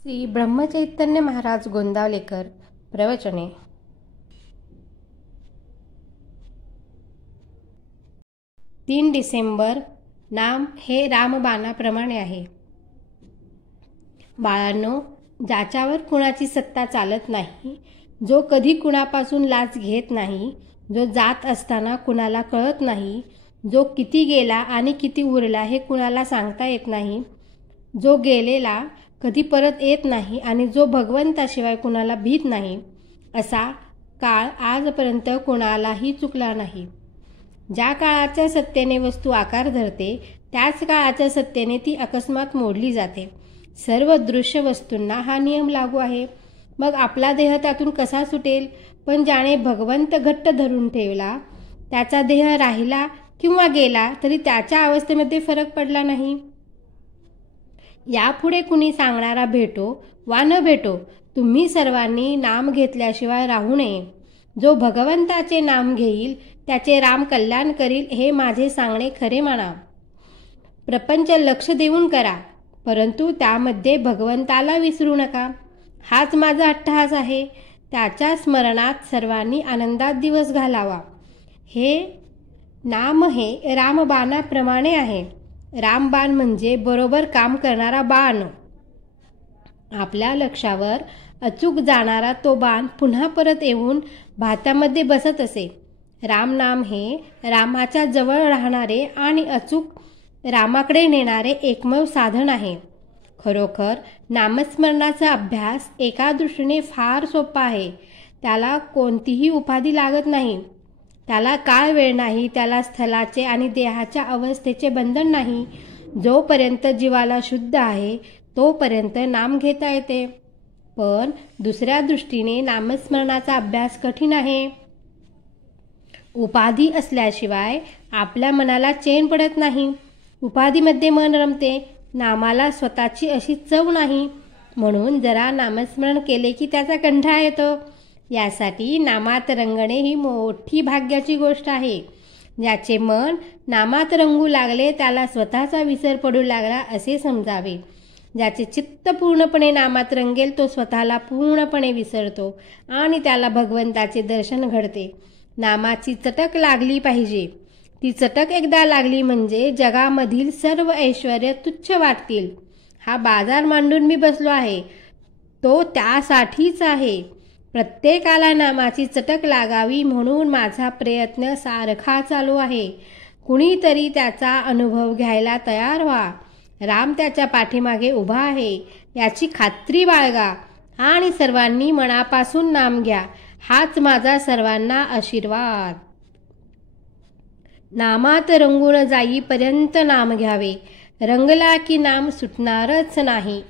श्री ब्रह्मचैतन्य महाराज गोंदावलेकर प्रवचने। 3 डिसेंबर। नाम हे रामबाणाप्रमाणे आहे। बाळांनो, ज्याच्यावर कुणाची सत्ता चालत नाही, जो कधी कुणापासून लाच घेत नाही, जो जात असताना कुणाला कळत नाही, जो किती गेला आणि किती उरला हे कुणाला सांगता येत नाही, जो गेलेला कधी परत येत नाही आणि जो भगवंताशिवाय कुणाला भीत नाही, असा काळ आजपर्यंत कोणालाही चुकला नाही। ज्या काळाच्या सत्तेने वस्तू आकार धरते, त्याच काळाच्या सत्तेने ती अकस्मात मोडली जाते। सर्व दृश्य वस्तूंना हा नियम लागू आहे। मग आपला देह त्यातून कसा सुटेल? पण ज्याने भगवंत घट्ट धरून ठेवला, त्याचा देह राहिला किंवा गेला तरी त्याच्या अवस्थेमध्ये फरक पडला नाही। यापुढे कुणी सांगणारा भेटो वा न भेटो, तुम्ही सर्वांनी नाम घेतल्याशिवाय राहू नये। जो भगवंताचे नाम घेईल त्याचे राम कल्याण करील, हे माझे सांगणे खरे माना। प्रपंच लक्ष देऊन करा, परंतु त्यामध्ये भगवंताला विसरू नका। हाच माझा अट्टहास आहे। त्याच्या स्मरणात सर्वांनी आनंदात दिवस घालावा। हे नाम हे रामबाणाप्रमाणे आहे। रामबाण म्हणजे बरोबर काम करणारा बाण। आपल्या लक्षावर अचूक जाणारा तो बाण पुन्हा परत येऊन भात्यामध्ये बसत असे। राम नाम हे रामाच्या जवळ राहणारे आणि अचूक रामाकडे नेणारे एकमेव साधन आहे। खरोखर नामस्मरणाचा अभ्यास एका दृष्टीने फार सोपा आहे। त्याला कोणतीही उपाधी लागत नाही, त्याला काळ वेळ नाही, त्याला स्थलाचे आणि देहाच्या अवस्थेचे बंधन नाही। जोपर्यंत जीवाला शुद्ध आहे तोपर्यंत नाम घेता येते। पण दुसऱ्या दृष्टीने नामस्मरणाचा अभ्यास कठीण आहे। उपाधी असल्याशिवाय आपल्या मनाला चैन पडत नाही। उपाधीमध्ये मन रमते, नामाला स्वतःची अशी चव नाही। म्हणून जरा नामस्मरण केले की त्याचा कंठाळा येतो। यासाठी नामात रंगणे ही मोठी भाग्याची गोष्ट आहे। ज्याचे मन नामात रंगू लागले त्याला स्वतःचा विसर पडू लागला असे समजावे। ज्याचे चित्त पूर्णपणे नामात रंगेल तो स्वतःला पूर्णपणे विसरतो आणि त्याला भगवंताचे दर्शन घडते। नामाची चटक लागली पाहिजे। ती चटक एकदा लागली म्हणजे जगामधील सर्व ऐश्वर्य तुच्छ वाटतील। हा बाजार मांडून मी बसलो आहे, तो त्यासाठीच आहे। प्रत्येकाला नामाची चटक लागावी म्हणून माझा प्रयत्न सारखा चालू आहे। कुणीतरी त्याचा अनुभव घ्यायला तयार व्हा। राम त्याच्या पाठीमागे उभा आहे याची खात्री बाळगा आणि सर्वांनी मनापासून नाम घ्या। हाच माझा सर्वांना आशीर्वाद। नामात रंगून जाईपर्यंत नाम घ्यावे, रंगला की नाम सुटणारच नाही।